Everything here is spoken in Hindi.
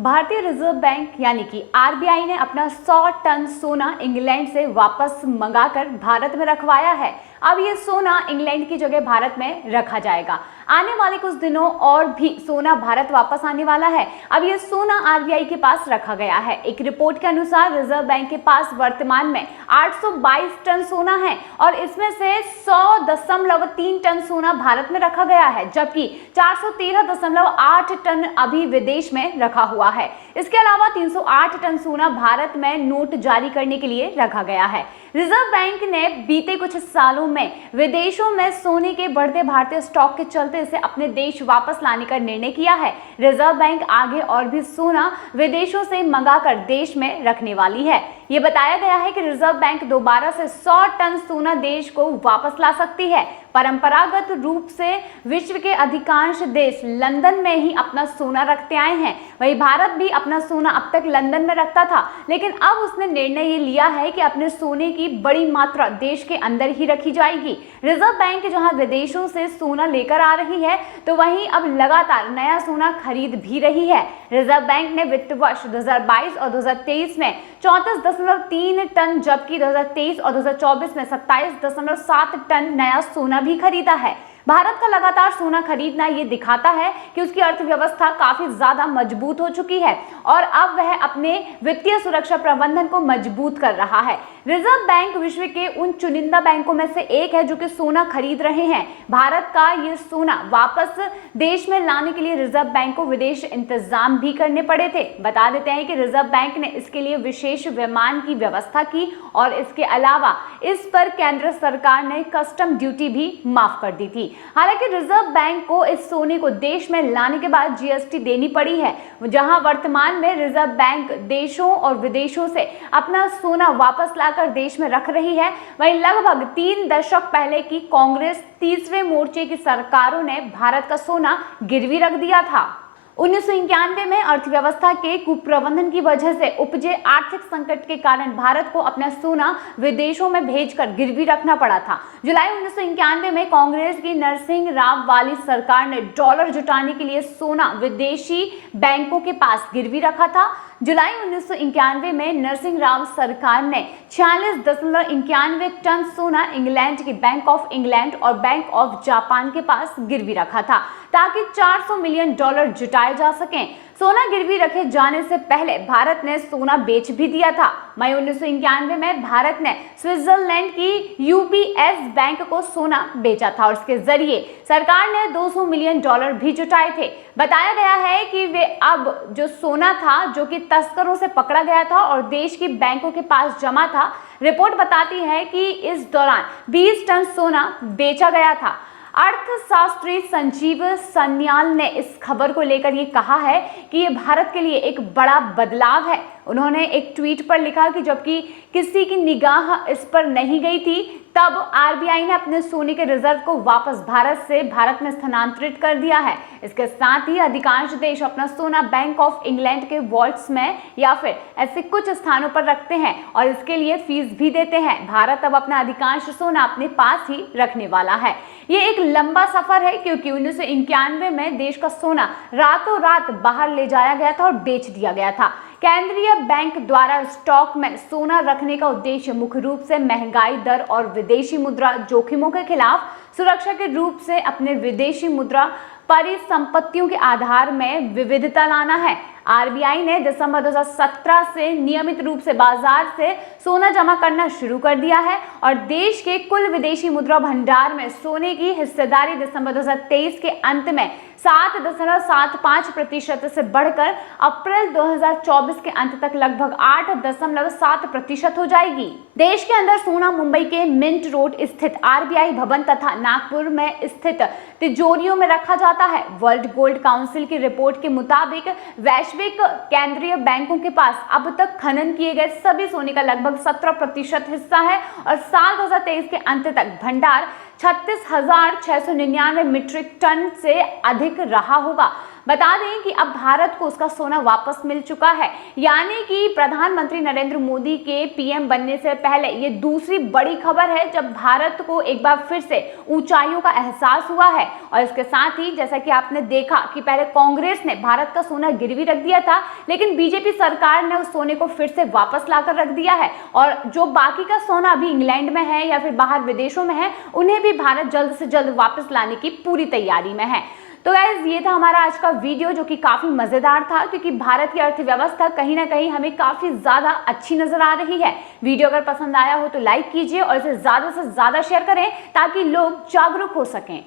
भारतीय रिजर्व बैंक यानी कि आरबीआई ने अपना 100 टन सोना इंग्लैंड से वापस मंगाकर भारत में रखवाया है। अब ये सोना इंग्लैंड की जगह भारत में रखा जाएगा। आने वाले कुछ दिनों और भी सोना भारत वापस आने वाला है। अब ये सोना आरबीआई के पास रखा गया है। एक रिपोर्ट के अनुसार रिजर्व बैंक के पास वर्तमान में 822 टन सोना है और इसमें से 100.3 टन सोना भारत में रखा गया है, जबकि 413.8 टन अभी विदेश में रखा हुआ है। इसके अलावा 308 टन सोना भारत में नोट जारी करने के लिए रखा गया है। रिजर्व बैंक ने बीते कुछ सालों में विदेशों में सोने के बढ़ते भारतीय स्टॉक के चलते इसे अपने देश वापस लाने का निर्णय किया है। रिजर्व बैंक आगे और भी सोना विदेशों से मंगाकर देश में रखने वाली है। ये बताया गया है कि रिजर्व बैंक दोबारा से 100 टन सोना देश को वापस ला सकती है। परंपरागत रूप से विश्व के अधिकांश देश लंदन में ही अपना सोना रखते आए हैं। वहीं भारत भी अपना सोना अब तक लंदन में रखता था, लेकिन अब उसने निर्णय ये लिया है कि अपने सोने की बड़ी मात्रा देश के अंदर ही रखी जाएगी। रिजर्व बैंक जहां विदेशों से सोना लेकर आ रही है, तो वहीं अब लगातार नया सोना खरीद भी रही है। रिजर्व बैंक ने वित्त वर्ष 2022 और 2023 में 34.3 टन, जबकि 2023 और 2024 में 27.7 टन नया सोना भी खरीदा है। भारत का लगातार सोना खरीदना ये दिखाता है कि उसकी अर्थव्यवस्था काफी ज्यादा मजबूत हो चुकी है और अब वह अपने वित्तीय सुरक्षा प्रबंधन को मजबूत कर रहा है। रिजर्व बैंक विश्व के उन चुनिंदा बैंकों में से एक है जो कि सोना खरीद रहे हैं। भारत का ये सोना वापस देश में लाने के लिए रिजर्व बैंक को विदेश इंतजाम भी करने पड़े थे। बता देते हैं कि रिजर्व बैंक ने इसके लिए विशेष विमान की व्यवस्था की और इसके अलावा इस पर केंद्र सरकार ने कस्टम ड्यूटी भी माफ कर दी थी। हालांकि रिजर्व बैंक को इस सोने को देश में लाने के बाद जीएसटी देनी पड़ी है। जहां वर्तमान में रिजर्व बैंक देशों और विदेशों से अपना सोना वापस लाकर देश में रख रही है, वहीं लगभग 3 दशक पहले की कांग्रेस तीसरे मोर्चे की सरकारों ने भारत का सोना गिरवी रख दिया था। 1991 में अर्थव्यवस्था के कुप्रबंधन की वजह से उपजे आर्थिक संकट के कारण भारत को अपना सोना विदेशों में भेजकर गिरवी रखना पड़ा था। जुलाई 1991 में कांग्रेस की नरसिंह राव वाली सरकार ने डॉलर जुटाने के लिए सोना विदेशी बैंकों के पास गिरवी रखा था। जुलाई 1991 में नरसिंह राव सरकार ने 46.91 टन सोना इंग्लैंड की बैंक ऑफ इंग्लैंड और बैंक ऑफ जापान के पास गिरवी रखा था ताकि 400 मिलियन डॉलर जुटाए जा सकें। सोना गिरवी रखे जाने से पहले भारत ने सोना बेच भी दिया था। मई 1991 में भारत ने स्विट्जरलैंड की यूबीएस बैंक को सोना बेचा था और इसके जरिए सरकार ने 200 मिलियन डॉलर भी जुटाए थे। बताया गया है कि वे अब जो सोना था जो कि तस्करों से पकड़ा गया था और देश की बैंकों के पास जमा था, रिपोर्ट बताती है कि इस दौरान 20 टन सोना बेचा गया था। अर्थशास्त्री संजीव सन्याल ने इस खबर को लेकर ये कहा है कि ये भारत के लिए एक बड़ा बदलाव है। उन्होंने एक ट्वीट पर लिखा कि जबकि किसी की निगाह इस पर नहीं गई थी, तब आरबीआई ने अपने सोने के रिजर्व को वापस भारत में स्थानांतरित कर दिया है। इसके साथ ही अधिकांश देश अपना सोना बैंक ऑफ इंग्लैंड के वॉल्ट्स में या फिर ऐसे कुछ स्थानों पर रखते हैं और इसके लिए फीस भी देते हैं। भारत अब अपना अधिकांश सोना अपने पास ही रखने वाला है। ये एक लंबा सफर है क्योंकि 1991 में देश का सोना रातों रात बाहर ले जाया गया था और बेच दिया गया था। केंद्रीय बैंक द्वारा स्टॉक में सोना रखने का उद्देश्य मुख्य रूप से महंगाई दर और विदेशी मुद्रा जोखिमों के खिलाफ सुरक्षा के रूप से अपने विदेशी मुद्रा परिसंपत्तियों के आधार में विविधता लाना है। आरबीआई ने दिसंबर 2017 से नियमित रूप से बाजार से सोना जमा करना शुरू कर दिया है और देश के कुल विदेशी मुद्रा भंडार में सोने की हिस्सेदारी दिसंबर 2023 के अंत में 7.75% से बढ़कर अप्रैल 2024 के अंत तक लगभग 8.7% हो जाएगी। देश के अंदर सोना मुंबई के मिंट रोड स्थित आरबीआई भवन तथा नागपुर में स्थित तिजोरियों में रखा जाता है। वर्ल्ड गोल्ड काउंसिल की रिपोर्ट के मुताबिक वैश्विक केंद्रीय बैंकों के पास अब तक खनन किए गए सभी सोने का लगभग 17% हिस्सा है और साल 2023 के अंत तक भंडार 36,699 मीट्रिक टन से अधिक रहा होगा। बता दें कि अब भारत को उसका सोना वापस मिल चुका है, यानी कि प्रधानमंत्री नरेंद्र मोदी के पीएम बनने से पहले ये दूसरी बड़ी खबर है जब भारत को एक बार फिर से ऊंचाइयों का एहसास हुआ है। और इसके साथ ही जैसा कि आपने देखा कि पहले कांग्रेस ने भारत का सोना गिरवी रख दिया था, लेकिन बीजेपी सरकार ने उस सोने को फिर से वापस लाकर रख दिया है और जो बाकी का सोना अभी इंग्लैंड में है या फिर बाहर विदेशों में है, उन्हें भी भारत जल्द से जल्द वापस लाने की पूरी तैयारी में है। तो गाइस, ये था हमारा आज का वीडियो जो कि काफी मजेदार था, क्योंकि भारत की अर्थव्यवस्था कहीं ना कहीं हमें काफी ज्यादा अच्छी नजर आ रही है। वीडियो अगर पसंद आया हो तो लाइक कीजिए और इसे ज्यादा से ज्यादा शेयर करें ताकि लोग जागरूक हो सकें।